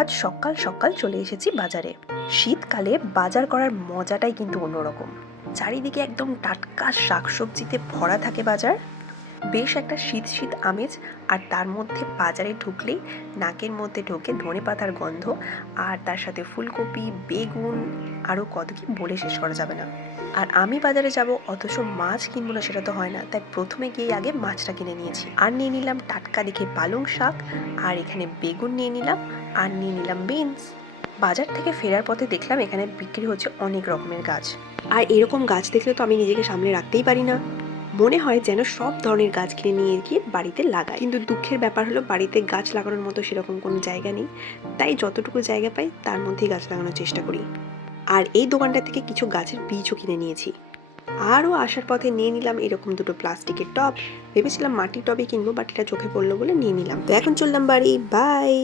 আজ সকাল সকাল চলে এসেছি বাজারে। শীতকালে বাজার করার মজাটাই কিন্তু অন্যরকম। চারিদিকে একদম টাটকা শাকসবজিতে ভরা থাকে বাজার। বেশ একটা শীত শীত আমেজ, আর তার মধ্যে বাজারে ঢুকলেই নাকের মধ্যে ঢোকে ধনেপাতার গন্ধ, আর তার সাথে ফুলকপি, বেগুন, আরও কত কি বলে শেষ করা যাবে না। আর আমি বাজারে যাব অথচ মাছ কিনবো না সেটা তো হয় না, তাই প্রথমে গিয়ে আগে মাছটা কিনে নিয়েছি। আর নিয়ে নিলাম টাটকা দেখে পালং শাক, আর এখানে বেগুন নিয়ে নিলাম, আর নিয়ে নিলাম বিনস। বাজার থেকে ফেরার পথে দেখলাম এখানে বিক্রি হচ্ছে অনেক রকমের গাছ, আর এরকম গাছ দেখলে তো আমি নিজেকে সামলে রাখতেই পারি না। মনে হয় যেন সব ধরনের গাছ কিনে নিয়ে গিয়ে বাড়িতে লাগাই, কিন্তু দুঃখের ব্যাপার হলো বাড়িতে গাছ লাগানোর মতো সেরকম কোনো জায়গা নেই। তাই যতটুকু জায়গা পাই তার মধ্যেই গাছ লাগানোর চেষ্টা করি। আর এই দোকানটা থেকে কিছু গাছের বীজও কিনে নিয়েছি। আরও আসার পথে নিয়ে নিলাম এরকম দুটো প্লাস্টিকের টব। ভেবেছিলাম মাটির টবে কিনবো, বাট এটা চোখে পড়লো বলে নিয়ে নিলাম। তো এখন চললাম বাড়ি। বাই।